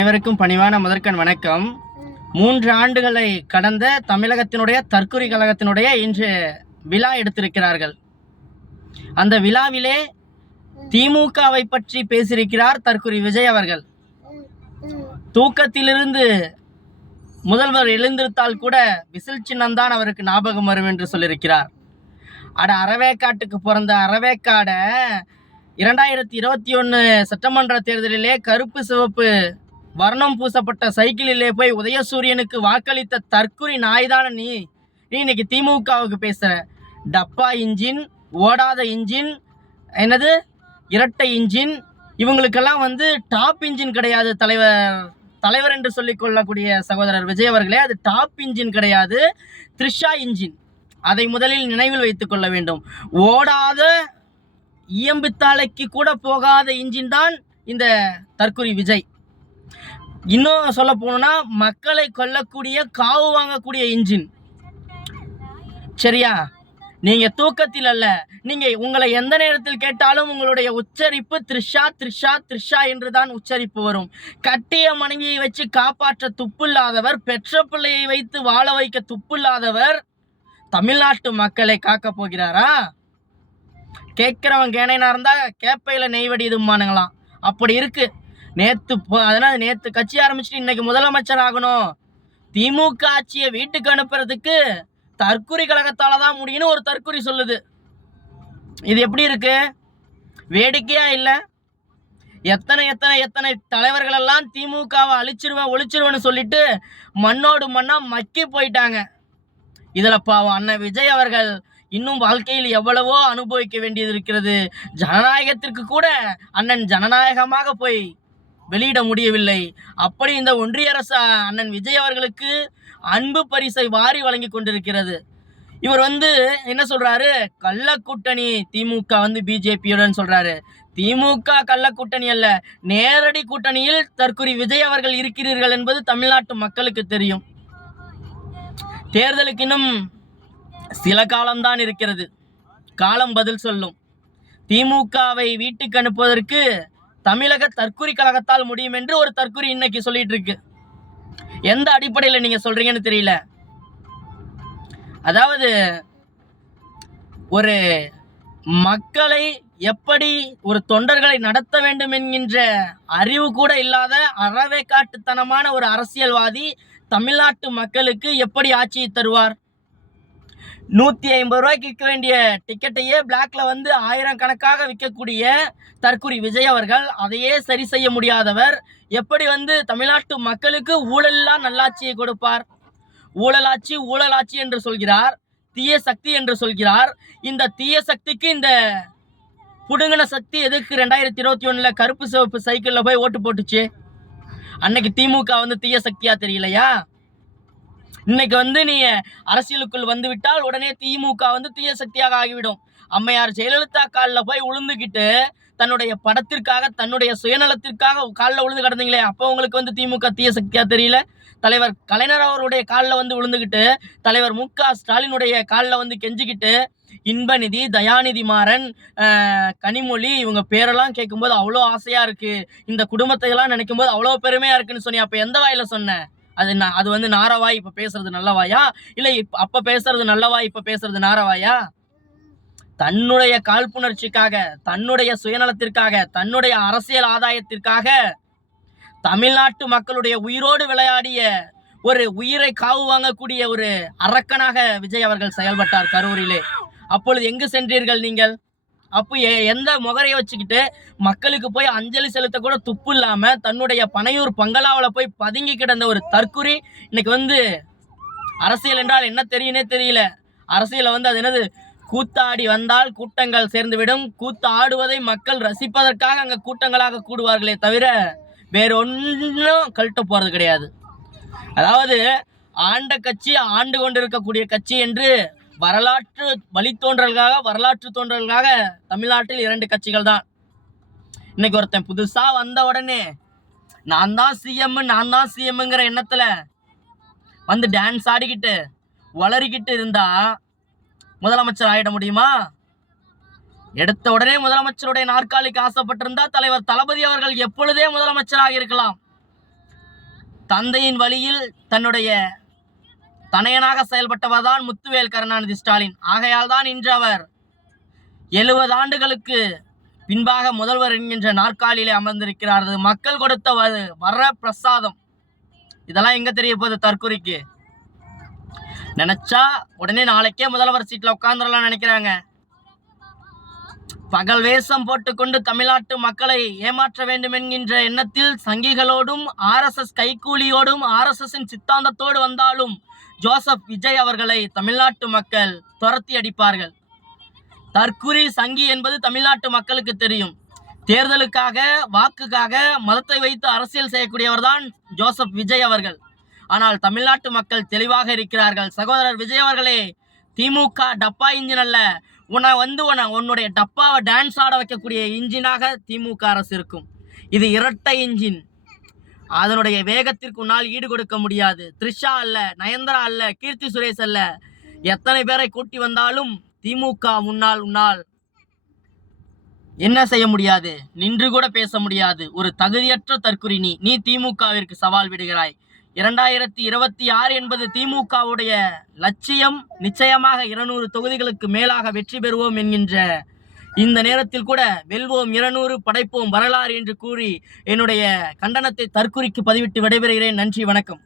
அனைவருக்கும் பணிவான முதற்கண் வணக்கம். மூன்று ஆண்டுகளை கடந்த தமிழகத்தினுடைய தற்கொலை கழகத்தினுடைய இன்று விழா எடுத்திருக்கிறார்கள். அந்த விழாவிலே திமுகவை பற்றி பேசியிருக்கிறார் தற்குறி விஜய் அவர்கள். தூக்கத்திலிருந்து முதல்வர் எழுந்திருத்தால் கூட விசில் சின்னம்தான் அவருக்கு ஞாபகம் வரும் என்று சொல்லியிருக்கிறார். அட அறவேக்காட்டுக்கு பிறந்த அறவேக்காடை இரண்டாயிரத்தி இருபத்தி ஒன்று சட்டமன்ற தேர்தலிலே கருப்பு சிவப்பு வர்ணம் பூசப்பட்ட சைக்கிளிலே போய் உதயசூரியனுக்கு வாக்களித்த தற்குறி நாய்தான நீ. நீ இன்னைக்கு திமுகவுக்கு பேசுற. டப்பா இன்ஜின் ஓடாத இன்ஜின் என்னது? இரட்டை இன்ஜின். இவங்களுக்கெல்லாம் வந்து டாப் இன்ஜின் கிடையாது தலைவர் தலைவர் என்று சொல்லிக் கொள்ளக்கூடிய சகோதரர் விஜய் அவர்களே அது டாப் இன்ஜின் கிடையாது த்ரிஷா இன்ஜின். அதை முதலில் நினைவில் வைத்துக் கொள்ள வேண்டும். ஓடாத இயம்பித்தாலைக்கு கூட போகாத இன்ஜின் தான் இந்த தற்குறி விஜய். இன்னும் சொல்ல போனோம்னா மக்களை கொல்லக்கூடிய காவு வாங்கக்கூடிய இன்ஜின் சரியா? நீங்க தூக்கத்தில் அல்ல. நீங்க உங்களை எந்த நேரத்தில் கேட்டாலும் உங்களுடைய உச்சரிப்பு த்ரிஷா த்ரிஷா த்ரிஷா என்றுதான் உச்சரிப்பு வரும். கட்டிய மனைவியை வச்சு காப்பாற்ற துப்பில்லாதவர் பெற்ற பிள்ளையை வைத்து வாழ வைக்க துப்பில்லாதவர் தமிழ்நாட்டு மக்களை காக்க போகிறாரா? கேட்குறவன் கேனைனா இருந்தா கேப்பையில நெய்வடி இதுமானுங்களாம் அப்படி இருக்கு. நேத்து போ- அதனால நேத்து கட்சி ஆரம்பிச்சுட்டு இன்னைக்கு முதலமைச்சர் ஆகணும். திமுக ஆட்சியை வீட்டுக்கு அனுப்புறதுக்கு தற்குறி கழகத்தால தான் முடியும்னு ஒரு தற்குறி சொல்லுது. இது எப்படி இருக்கு? வேடிக்கையா இல்லை? எத்தனை எத்தனை எத்தனை தலைவர்கள் எல்லாம் திமுகவை அழிச்சிருவேன் ஒழிச்சிருவேன்னு சொல்லிட்டு மண்ணோடு மண்ணா மக்கி போயிட்டாங்க. இதுல பாவம் அண்ணன் விஜய் அவர்கள் இன்னும் வாழ்க்கையில் எவ்வளவோ அனுபவிக்க வேண்டியது இருக்கிறது. ஜனநாயகத்திற்கு கூட அண்ணன் ஜனநாயகமாக போய் வெளியிட முடியவில்லை. அப்படி இந்த ஒன்றிய அரசு அண்ணன் விஜய் அவர்களுக்கு அன்பு பரிசை வாரி வழங்கி கொண்டிருக்கிறது. இவர் வந்து என்ன சொல்றாரு? கள்ளக்கூட்டணி திமுக வந்து பிஜேபியுடன் சொல்றாரு. திமுக கள்ளக்கூட்டணி அல்ல நேரடி கூட்டணியில் தற்குறி விஜய் அவர்கள் இருக்கிறீர்கள் என்பது தமிழ்நாட்டு மக்களுக்கு தெரியும். தேர்தலுக்கு இன்னும் சில காலம்தான் இருக்கிறது. காலம் பதில் சொல்லும். திமுகவை வீட்டுக்கு அனுப்புவதற்கு தமிழக தற்குறி கழகத்தால் முடியும் என்று ஒரு தற்குறி இன்னைக்கு சொல்லிட்டு இருக்கு எந்த அடிப்படையில் நீங்க சொல்றீங்கன்னு தெரியல. அதாவது ஒரு மக்களை எப்படி ஒரு தொண்டர்களை நடத்த வேண்டும் என்கின்ற அறிவு கூட இல்லாத அறவே காட்டுத்தனமான ஒரு அரசியல்வாதி தமிழ்நாட்டு மக்களுக்கு எப்படி ஆட்சியை தருவார்? நூற்றி ஐம்பது ரூபாய்க்கு விற்க வேண்டிய டிக்கெட்டையே பிளாக்ல வந்து ஆயிரம் கணக்காக விற்கக்கூடிய தற்குறி விஜய் அவர்கள். அதையே சரி செய்ய முடியாதவர். எப்படி வந்து தமிழ்நாட்டு மக்களுக்கு ஊழலில்லா நல்லாட்சியை கொடுப்பார்? ஊழலாட்சி ஊழலாட்சி என்று சொல்கிறார். தீய சக்தி என்று சொல்கிறார். இந்த தீய சக்திக்கு இந்த புடுங்கின சக்தி எதுக்கு ரெண்டாயிரத்தி இருபத்தி ஒன்றில் கருப்பு சிவப்பு சைக்கிளில் போய் ஓட்டு போட்டுச்சு? அன்னைக்கு திமுக வந்து தீய சக்தியாக தெரியலையா? இன்னைக்கு வந்து நீ அரசியலுக்குள் வந்துவிட்டால் உடனே திமுக வந்து தீய சக்தியாக ஆகிவிடும். அம்மையார் ஜெயலலிதா காலில் போய் உளுந்துக்கிட்டு தன்னுடைய படத்திற்காக தன்னுடைய சுயநலத்திற்காக காலில் விழுந்து கிடந்தீங்களே அப்போ உங்களுக்கு வந்து திமுக தீய சக்தியாக தெரியல? தலைவர் கலைஞர் அவருடைய காலில் வந்து விழுந்துக்கிட்டு தலைவர் மு க ஸ்டாலினுடைய காலில் வந்து கெஞ்சிக்கிட்டு இன்பநிதி தயாநிதி மாறன் கனிமொழி இவங்க பேரெல்லாம் கேட்கும்போது அவ்வளோ ஆசையாக இருக்குது இந்த குடும்பத்தை எல்லாம் நினைக்கும் போது அவ்வளோ பெருமையாக இருக்குன்னு சொன்னி அப்போ எந்த வாயில சொன்ன? அது நான் அது வந்து நாரவாய் இப்போ பேசுறது நல்லவாயா? இல்லை இப் அப்போ பேசுறது நல்லவாய் இப்ப பேசுறது நாரவாயா? தன்னுடைய காழ்ப்புணர்ச்சிக்காக தன்னுடைய சுயநலத்திற்காக தன்னுடைய அரசியல் ஆதாயத்திற்காக தமிழ்நாட்டு மக்களுடைய உயிரோடு விளையாடிய ஒரு உயிரை காவு வாங்கக்கூடிய ஒரு அரக்கனாக விஜய் அவர்கள் செயல்பட்டார் கரூரிலே. அப்பொழுது எங்கு சென்றீர்கள் நீங்கள்? அப்போ எ- எந்த முகரையை வச்சுக்கிட்டு மக்களுக்கு போய் அஞ்சலி செலுத்த கூட துப்பு இல்லாமல் தன்னுடைய பனையூர் பங்களாவில் போய் பதுங்கி கிடந்த ஒரு தற்குறி இன்னைக்கு வந்து அரசியல் என்றால் என்ன தெரியுனே தெரியல. அரசியலை வந்து அது என்னது? கூத்தாடி வந்தால் கூட்டங்கள் சேர்ந்துவிடும். கூத்து ஆடுவதை மக்கள் ரசிப்பதற்காக அங்கே கூட்டங்களாக கூடுவார்களே தவிர வேற ஒன்றும் கழட்ட போகிறது கிடையாது. அதாவது ஆண்ட கட்சி ஆண்டு கொண்டிருக்கக்கூடிய கட்சி என்று வரலாற்று வழித்தோன்றல்காக வரலாற்று தோன்றல்காக தமிழ்நாட்டில் இரண்டு கட்சிகள் தான். இன்னைக்கு ஒருத்தன் புதுசா வந்த உடனே நான் தான் சிஎம் நான் தான் சிஎம்ங்கிற எண்ணத்துல வந்து டான்ஸ் ஆடிக்கிட்டு வளரிக்கிட்டு இருந்தா முதலமைச்சர் ஆகிட முடியுமா? எடுத்த உடனே முதலமைச்சருடைய நாற்காலிக்கு ஆசைப்பட்டிருந்தா தலைவர் தளபதி அவர்கள் எப்பொழுதே முதலமைச்சராக இருக்கலாம். தந்தையின் வழியில் தன்னுடைய தனையனாக செயல்பட்டவர் தான் முத்துவேல் கருணாநிதி ஸ்டாலின். ஆகையால் தான் இன்று அவர் எழுபது ஆண்டுகளுக்கு பின்பாக முதல்வர் என்கின்ற நாற்காலியிலே அமர்ந்திருக்கிறார் அது மக்கள் கொடுத்த வ- வர பிரசாதம் இதெல்லாம் எங்க தெரிய போகுது தற்கொலைக்கு நினைச்சா உடனே நாளைக்கே முதல்வர் சீட்ல உட்காந்துடலாம் நினைக்கிறாங்க. பகல் வேஷம் போட்டுக்கொண்டு தமிழ்நாட்டு மக்களை ஏமாற்ற வேண்டும் என்கின்ற எண்ணத்தில் சங்கிகளோடும் ஆர்எஸ்எஸ் கைக்கூலியோடும் ஆர்எஸ்எஸின் சித்தாந்தத்தோடு வந்தாலும் ஜோசப் விஜய் அவர்களை தமிழ்நாட்டு மக்கள் துரத்தி அடிப்பார்கள். தற்குறி சங்கி என்பது தமிழ்நாட்டு மக்களுக்கு தெரியும். தேர்தலுக்காக வாக்குக்காக மதத்தை வைத்து அரசியல் செய்யக்கூடியவர் தான் ஜோசப் விஜய் அவர்கள். ஆனால் தமிழ்நாட்டு மக்கள் தெளிவாக இருக்கிறார்கள். சகோதரர் விஜய் அவர்களே திமுக டப்பா இன்ஜின் அல்ல உன்னை வந்து உன உன்னுடைய டப்பாவை டான்ஸ் ஆட வைக்கக்கூடிய இன்ஜினாக திமுக அரசு இருக்கும். இது இரட்டை இன்ஜின். அதனுடைய வேகத்திற்கு உன்னால் ஈடு கொடுக்க முடியாது. த்ரிஷா அல்ல நயன்தரா அல்ல கீர்த்தி சுரேஷ் அல்ல. எத்தனை பேரை கூட்டி வந்தாலும் திமுக முன்னால் உன்னால் என்ன செய்ய முடியாது? நின்று கூட பேச முடியாது. ஒரு தகுதியற்ற தற்குறி நீ. நீ திமுகவிற்கு சவால் விடுகிறாய். இரண்டாயிரத்தி இருபத்தி ஆறு என்பது திமுகவுடைய லட்சியம் நிச்சயமாக இருநூறு தொகுதிகளுக்கு மேலாக வெற்றி பெறுவோம் என்கின்ற இந்த நேரத்தில் கூட வெல்வோம் இருநூறு படைப்போம் வரலாறு என்று கூறி என்னுடைய கண்டனத்தை தற்குறிக்கு பதிவிட்டு விடைபெறுகிறேன். நன்றி வணக்கம்.